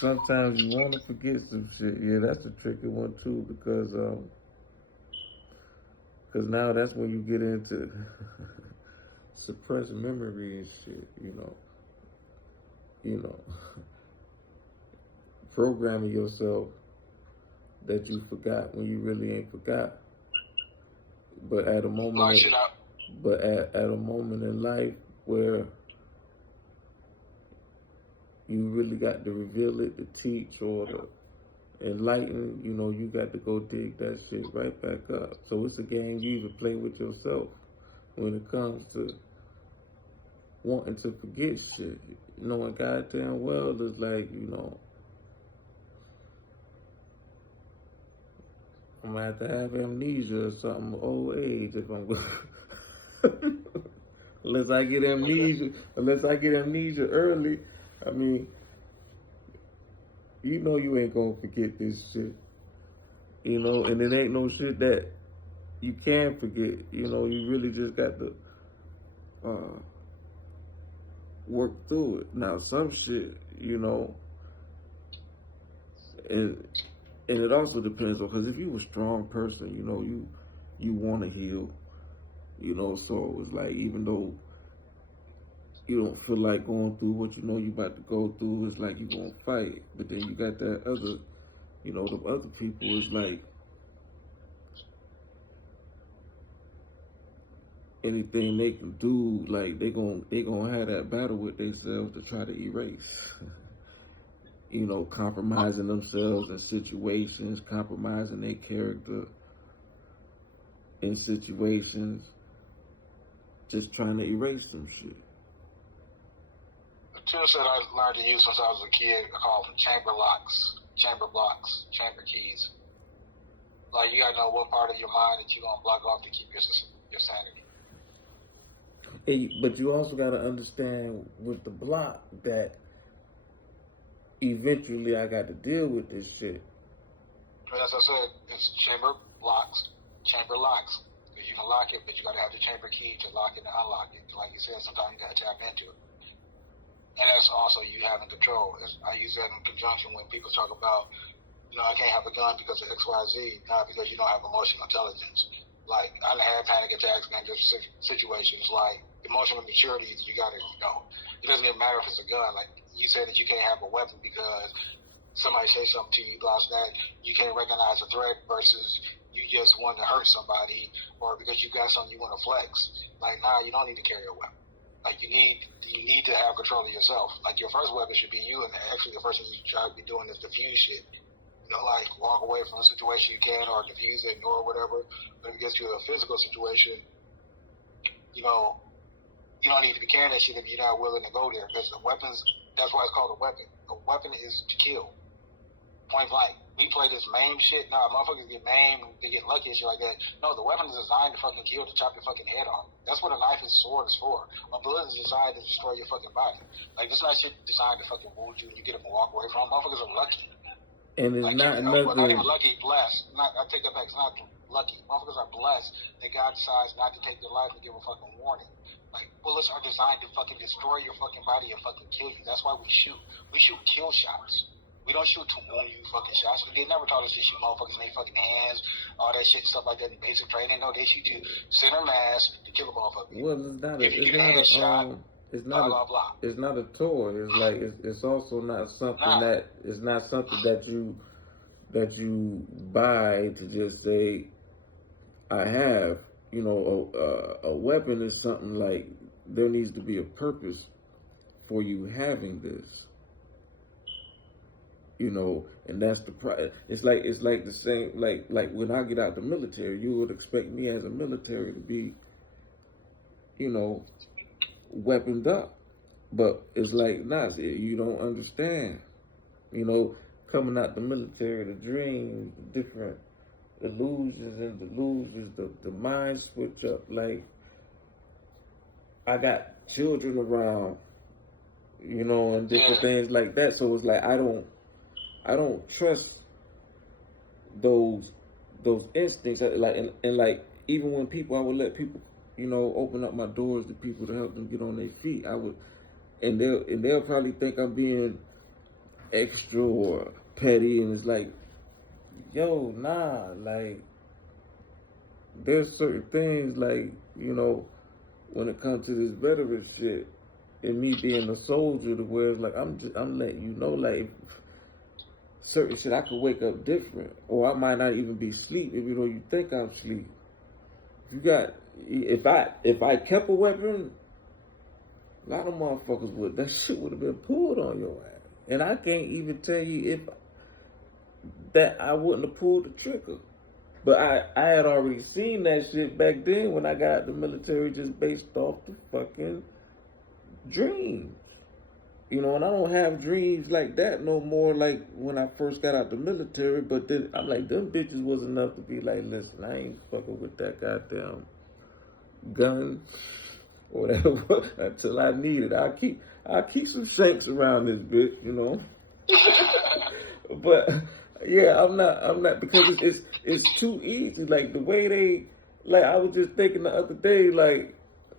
sometimes you want to forget some shit. Yeah, that's a tricky one too because now that's when you get into suppressed memory and shit. You know, programming yourself that you forgot when you really ain't forgot. But at a moment, Block shit out. but at a moment in life where you really got to reveal it, to teach or to enlighten, you got to go dig that shit right back up. So it's a game you even play with yourself when it comes to wanting to forget shit. Knowing goddamn well it's like, I'm gonna have to have amnesia or something, old age if I'm unless I get amnesia early, I mean, you ain't gonna forget this shit. And it ain't no shit that you can forget. You really just got to work through it. Now, some shit, and it also depends on, because if you a strong person, you want to heal, so it's like, even though you don't feel like going through what you about to go through, it's like you gonna fight. But then you got that other, the other people is like, anything they can do, like they gonna have that battle with themselves to try to erase. Compromising themselves in situations, compromising their character in situations, just trying to erase some shit. The tool set I learned to use since I was a kid, I call them chamber locks, chamber blocks, chamber keys. Like, you gotta know what part of your mind that you're gonna block off to keep your sanity. But you also gotta understand with the block that eventually I got to deal with this shit. But as I said, it's chamber locks, chamber locks. Because you can lock it, but you gotta have the chamber key to lock it and unlock it. Like you said, sometimes you gotta tap into it. And that's also you having control. I use that in conjunction when people talk about, I can't have a gun because of XYZ, not because you don't have emotional intelligence. Like, I had panic attacks in different situations. Like, emotional maturity, you gotta, it doesn't even matter if it's a gun. Like, you said that you can't have a weapon because somebody say something to you, lost that, you can't recognize a threat versus you just want to hurt somebody or because you got something you want to flex. Like, nah, you don't need to carry a weapon. Like, you need to have control of yourself. Like, your first weapon should be you, and actually the first thing you should try to be doing is diffuse shit. Like, walk away from a situation you can or diffuse it, ignore whatever. But if it gets to a physical situation, you don't need to be carrying that shit if you're not willing to go there. Because the weapons, that's why it's called a weapon. A weapon is to kill. Point blank. We play this maimed shit. Nah, motherfuckers get maimed, they get lucky and shit like that. No, the weapon is designed to fucking kill, to chop your fucking head off. That's what a knife and sword is for. A bullet is designed to destroy your fucking body. Like, this not shit designed to fucking wound you and you get up and walk away from. Motherfuckers are lucky. And it's like, not not nothing. even lucky, blessed. I take that back. It's not lucky. Motherfuckers are blessed that God decides not to take their life and give a fucking warning. Like, bullets are designed to fucking destroy your fucking body and fucking kill you. That's why we shoot. We shoot kill shots. We don't shoot to wound you fucking shots. They never taught us to shoot motherfuckers in their fucking hands, all that shit, stuff like that in basic training. No, they shoot you center mass to kill a motherfucker. Well, it's not a toy. It's like it's also not something that you buy to just say I have. A weapon is something like there needs to be a purpose for you having this. And that's it's like the same, like when I get out the military, you would expect me as a military to be, weaponed up. But it's like, nah, you don't understand. Coming out the military, the dreams, different illusions and delusions, the mind switch up. Like, I got children around, and different things like that. So it's like I don't trust those instincts. Like, and like, even when I would let people, open up my doors to people to help them get on their feet. I would, and they'll probably think I'm being extra or petty, and it's like, yo, nah, like there's certain things like, when it comes to this veteran shit and me being a soldier, to where it's like I'm letting you know, like certain shit I could wake up different, or I might not even be asleep if you think I'm asleep. If I kept a weapon, a lot of motherfuckers that shit would have been pulled on your ass. And I can't even tell you if that I wouldn't have pulled the trigger. But I had already seen that shit back then when I got out the military, just based off the fucking dreams. And I don't have dreams like that no more, like when I first got out the military. But then I'm like, them bitches was enough to be like, listen, I ain't fucking with that goddamn gun or whatever until I need it. I'll keep some shanks around this bitch, But yeah, I'm not because it's too easy. Like the way I was just thinking the other day, like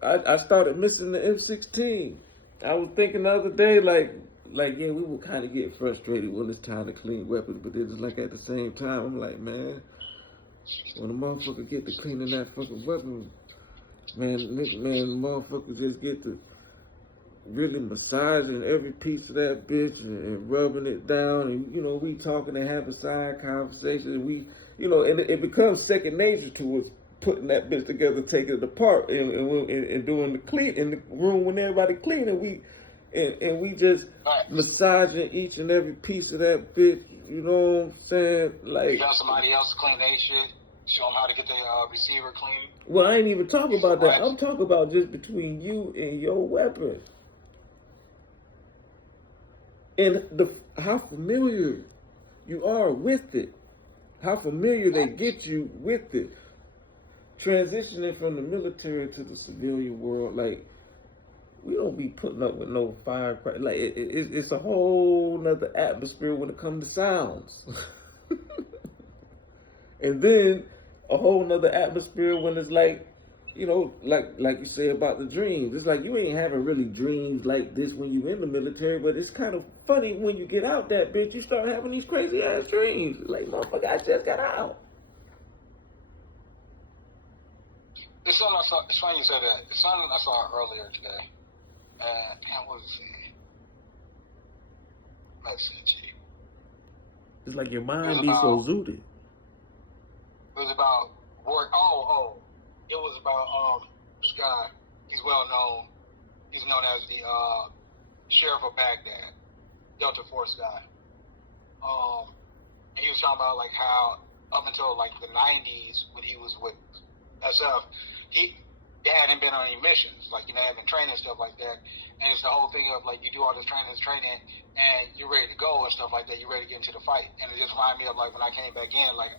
I started missing the F-16. I was thinking the other day, like yeah, we would kind of get frustrated when it's time to clean weapons, but it's like at the same time, I'm like, man, when a motherfucker get to cleaning that fucking weapon, man, motherfucker just get to really massaging every piece of that bitch and rubbing it down, and we talking and having side conversations, and and it becomes second nature to us, putting that bitch together, taking it apart, and doing the clean in the room when everybody cleaning. We just massaging each and every piece of that bitch. You know what I'm saying? Like, you got somebody else to clean their shit. Show them how to get the receiver clean. Well, I ain't even talking about that. I'm talking about just between you and your weapon, and how familiar you are with it. How familiar they get you with it. Transitioning from the military to the civilian world, like, we don't be putting up with no firecracker. Like, it's a whole nother atmosphere when it comes to sounds. And then a whole nother atmosphere when it's like, like you say about the dreams. It's like you ain't having really dreams like this when you in the military, but it's kind of funny when you get out that bitch, you start having these crazy ass dreams. Like, motherfucker, I just got out. It's something I saw. It's funny you said that. It's something I saw earlier today. Damn, what was it saying? Let's see, G. It's like your mind be so zooted. It was about work. It was about this guy. He's well known. He's known as the sheriff of Baghdad, Delta Force guy. And he was talking about like how up until like the 90s when he was with SF, they hadn't been on any missions, like, they hadn't been training and stuff like that. And it's the whole thing of like, you do all this training, and you're ready to go and stuff like that. You're ready to get into the fight. And it just reminded me of like when I came back in, like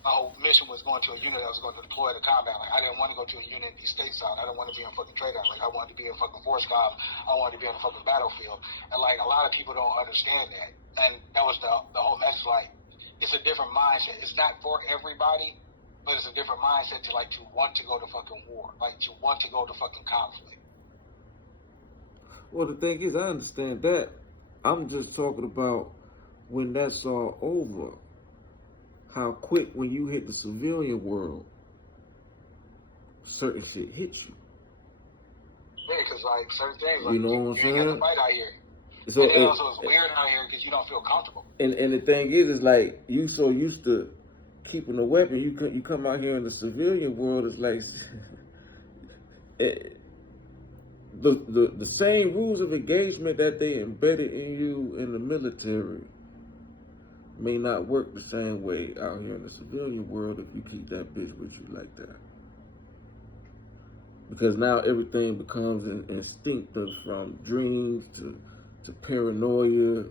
my whole mission was going to a unit that was going to deploy to combat. Like, I didn't want to go to a unit and be stateside. I didn't want to be in fucking trade out. Like, I wanted to be in fucking force comm. I wanted to be on the fucking battlefield. And like, a lot of people don't understand that. And that was the whole message. Like, it's a different mindset. It's not for everybody, but it's a different mindset to want to go to fucking war, like to want to go to fucking conflict. Well, the thing is, I understand that. I'm just talking about when that's all over, how quick when you hit the civilian world, certain shit hits you. Yeah, because like certain things, like, you know what I'm saying? You ain't got to fight out here. So, and also it's weird out here because you don't feel comfortable. And the thing is like, you so used to keeping a weapon, you come out here in the civilian world, it's like the same rules of engagement that they embedded in you in the military may not work the same way out here in the civilian world if you keep that bitch with you like that. Because now everything becomes instinctive, from dreams to paranoia,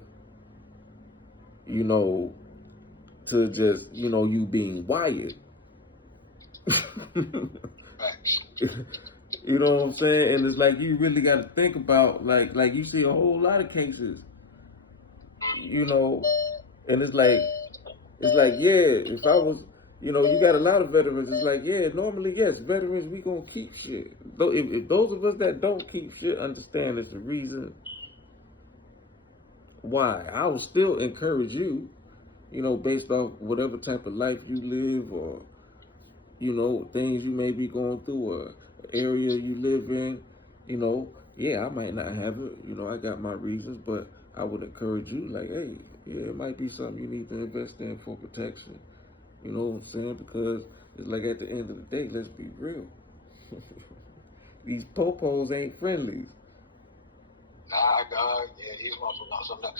to just, you being wired. You know what I'm saying? And it's like, you really got to think about, like you see a whole lot of cases, and it's like, yeah, if I was, you got a lot of veterans, it's like, yeah, normally, yes, veterans, we gonna keep shit. If those of us that don't keep shit understand it's a reason why? I would still encourage you, you know, based off whatever type of life you live or, you know, things you may be going through or area you live in, you know, yeah, I might not have it, you know, I got my reasons, but I would encourage you, like, hey, yeah, it might be something you need to invest in for protection. You know what I'm saying? Because it's like at the end of the day, let's be real. These popos ain't friendly. Nah, God, yeah, he's motherfucking on something else.